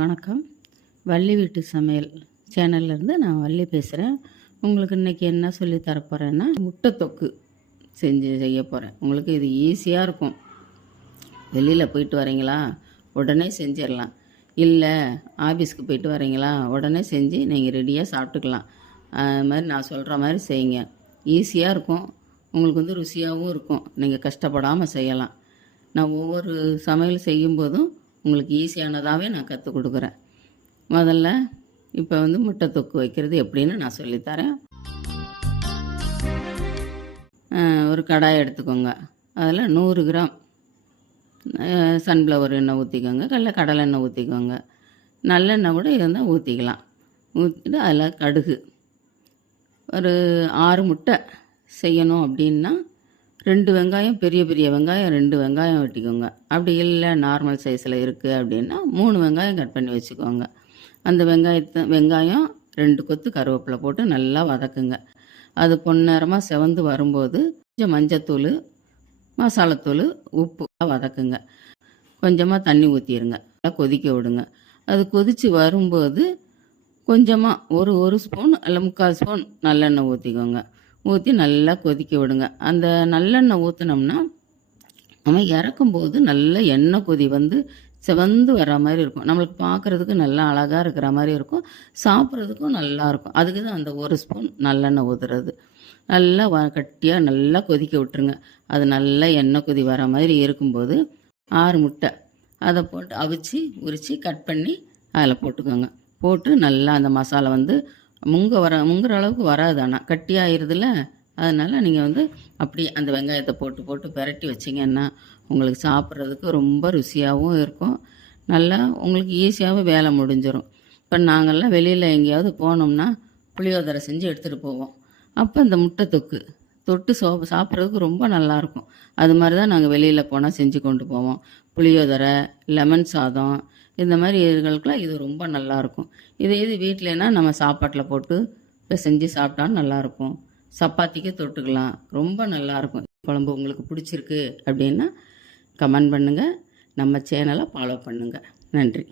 வணக்கம். வள்ளி வீட்டு சமையல் சேனல்லேருந்து நான் வள்ளி பேசுகிறேன். உங்களுக்கு இன்றைக்கி என்ன சொல்லி தரப்போகிறேன்னா, முட்டை தொக்கு செய்ய போகிறேன். உங்களுக்கு இது ஈஸியாக இருக்கும். வெளியில் போயிட்டு வரீங்களா, உடனே செஞ்சிடலாம். இல்லை ஆஃபீஸ்க்கு போயிட்டு வரீங்களா, உடனே செஞ்சு நீங்கள் ரெடியாக சாப்பிட்டுக்கலாம். அது மாதிரி நான் சொல்கிற மாதிரி செய்யுங்க. ஈஸியாக இருக்கும், உங்களுக்கு ருசியாகவும் இருக்கும். நீங்கள் கஷ்டப்படாமல் செய்யலாம். நான் ஒவ்வொரு சமையல் செய்யும்போதும் உங்களுக்கு ஈஸியானதாகவே நான் கற்றுக் கொடுக்குறேன். முதல்ல இப்போ முட்டை தொக்கு வைக்கிறது எப்படின்னு நான் சொல்லித்தரேன். ஒரு கடாய் எடுத்துக்கோங்க. அதில் 100 கிராம் சன்ஃப்ளவர் எண்ணெய் ஊற்றிக்கோங்க. கடலை எண்ணெய் ஊற்றிக்கோங்க. நல்லெண்ணெய் கூட இருந்தால் ஊற்றிக்கலாம். ஊற்றிட்டு அதில் கடுகு, ஒரு 6 முட்டை செய்யணும் அப்படின்னா 2 வெங்காயம், பெரிய பெரிய வெங்காயம் 2 வெங்காயம் வெட்டிக்கோங்க. அப்படி இல்லை நார்மல் சைஸில் இருக்குது அப்படின்னா 3 வெங்காயம் கட் பண்ணி வச்சுக்கோங்க. அந்த வெங்காயம் 2 கொத்து கருவேப்பிலை போட்டு நல்லா வதக்குங்க. அது பொன்னிறமாக செவந்து வரும்போது கொஞ்சம் மஞ்சத்தூள், மசாலாத்தூள், உப்பு வதக்குங்க. கொஞ்சமாக தண்ணி ஊற்றிடுங்க. கொதிக்க விடுங்க. அது கொதித்து வரும்போது கொஞ்சமாக ஒரு ஸ்பூன் இல்லை 3/4 ஸ்பூன் நல்லெண்ணெய் ஊற்றிக்கோங்க. ஊற்றி நல்லா கொதிக்க விடுங்க. அந்த நல்லெண்ணெய் ஊற்றினோம்னா நம்ம இறக்கும்போது நல்ல எண்ணெய் கொதி செவந்து வர மாதிரி இருக்கும். நம்மளுக்கு பார்க்குறதுக்கு நல்லா அழகாக இருக்கிற மாதிரி இருக்கும், சாப்பிட்றதுக்கும் நல்லாயிருக்கும். அதுக்கு தான் அந்த 1 ஸ்பூன் நல்லெண்ணெய் ஊற்றுறது. நல்லா கட்டியாக நல்லா கொதிக்க விட்டுருங்க. அது நல்லா எண்ணெய் கொதி வர மாதிரி இருக்கும்போது 6 முட்டை அதை போட்டு அவிச்சு உரித்து கட் பண்ணி அதில் போட்டுக்கோங்க. போட்டு நல்லா அந்த மசாலா முங்குற அளவுக்கு வராது, ஆனால் கட்டியாகிருதுல. அதனால் நீங்கள் அப்படியே அந்த வெங்காயத்தை போட்டு பிரட்டி வச்சிங்கன்னா உங்களுக்கு சாப்பிட்றதுக்கு ரொம்ப ருசியாகவும் இருக்கும். நல்லா உங்களுக்கு ஈஸியாகவும் வேலை முடிஞ்சிடும். இப்போ நாங்கள்லாம் வெளியில் எங்கேயாவது போனோம்னா புளியோதரை செஞ்சு எடுத்துகிட்டு போவோம். அப்போ இந்த முட்டை தொக்கு தொட்டு சாப்பிட்றதுக்கு ரொம்ப நல்லாயிருக்கும். அது மாதிரி தான் நாங்கள் வெளியில் போனால் செஞ்சு கொண்டு போவோம். புளியோதரை, லெமன் சாதம், இந்த மாதிரி இதுகளுக்கெல்லாம் இது ரொம்ப நல்லாயிருக்கும். இது வீட்டிலனா நம்ம சாப்பாட்டில் போட்டு இப்போ செஞ்சு சாப்பிட்டாலும் நல்லாயிருக்கும். சப்பாத்திக்கு தொட்டுக்கலாம், ரொம்ப நல்லாயிருக்கும். குழம்பு உங்களுக்கு பிடிச்சிருக்கு அப்படின்னா கமெண்ட் பண்ணுங்கள். நம்ம சேனலை ஃபாலோ பண்ணுங்கள். நன்றி.